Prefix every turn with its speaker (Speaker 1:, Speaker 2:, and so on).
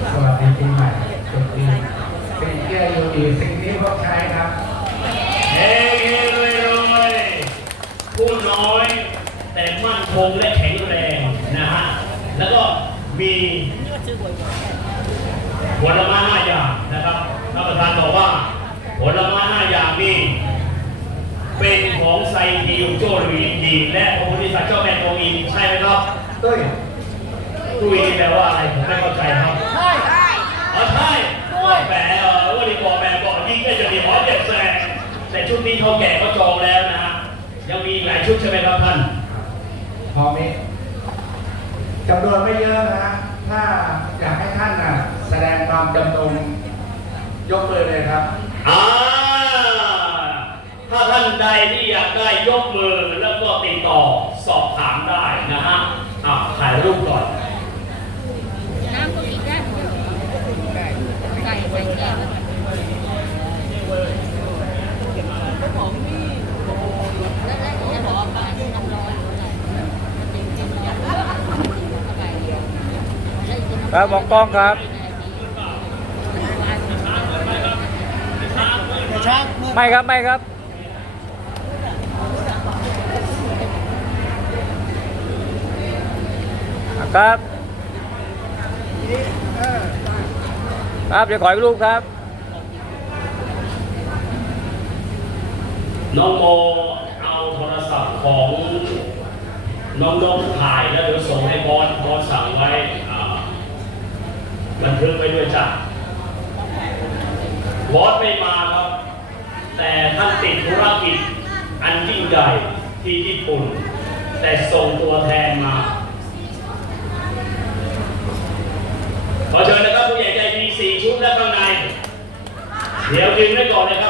Speaker 1: สวัสดีปีใหม่ตรุษจีนเป็นเกียร์อยู่ดีสิ่งที่พวกใช้ครับ
Speaker 2: เฮ้เฮ้รวยรวยผู้น้อย แต่มั่นคงและแข็งแรงนะฮะ แล้วก็มีผลไม้ห้าอย่างนะครับท่านประธานบอกว่าผลไม้ห้าอย่างนี้เป็นของไซดิวโจลีดี และพระพุทธศาสนาเจ้าแม่กวนอิมใช่ไหมครับ
Speaker 1: ตุ้ ย
Speaker 2: ตุยนี่แปลว่าอะไรผมไม่เข้าใจครับ
Speaker 3: ใช่ใช่
Speaker 2: อ๋อใช่แปลเออวันนี้บอกแปลบอกยิ่งก็จะมีหอเจ็บแสงแต่ชุดนี้เท่าแก่ก็จองแล้วนะฮะยังมีอีกหลายชุดใช่ไหมครับท่าน
Speaker 1: พอมีจำนวนไม่เยอะนะ ถ้าอยากให้ท่านน่ะแสดงความจำนงยกมือเลยครับ
Speaker 2: อ่าถ้าท่านใดที่อยากได้ยกมือแล้วก็ติดต่อสอบถามได้นะฮะอ่าถ่ายรูปก่อน
Speaker 3: น้ำก็กินได้ใส่ใส่แก้วแล้วแล้วจะบอกว่าน้ำร้อนอะไร
Speaker 4: ครับมองกล้องครับไม่ครับไม่ครับครับ ครับเดี๋ยวขออีกรูปครับ
Speaker 2: น้องโมเอาโทรศัพท์ของน้องนกถ่ายแล้วเดี๋ยวส่งให้บอสบอสสั่งไว้อ่า บันทึกไว้ด้วยจ้ะบอสไม่มาครับ แต่ท่านติดธุรกิจ อันยิ่งใหญ่ที่ญี่ปุ่น แต่ส่งตัวแทนมา ขอเชิญนะครับผู้ใหญ่ใจมีสี่ชุดและข้างใน เดี๋ยวดึงไว้ก่อนนะครับ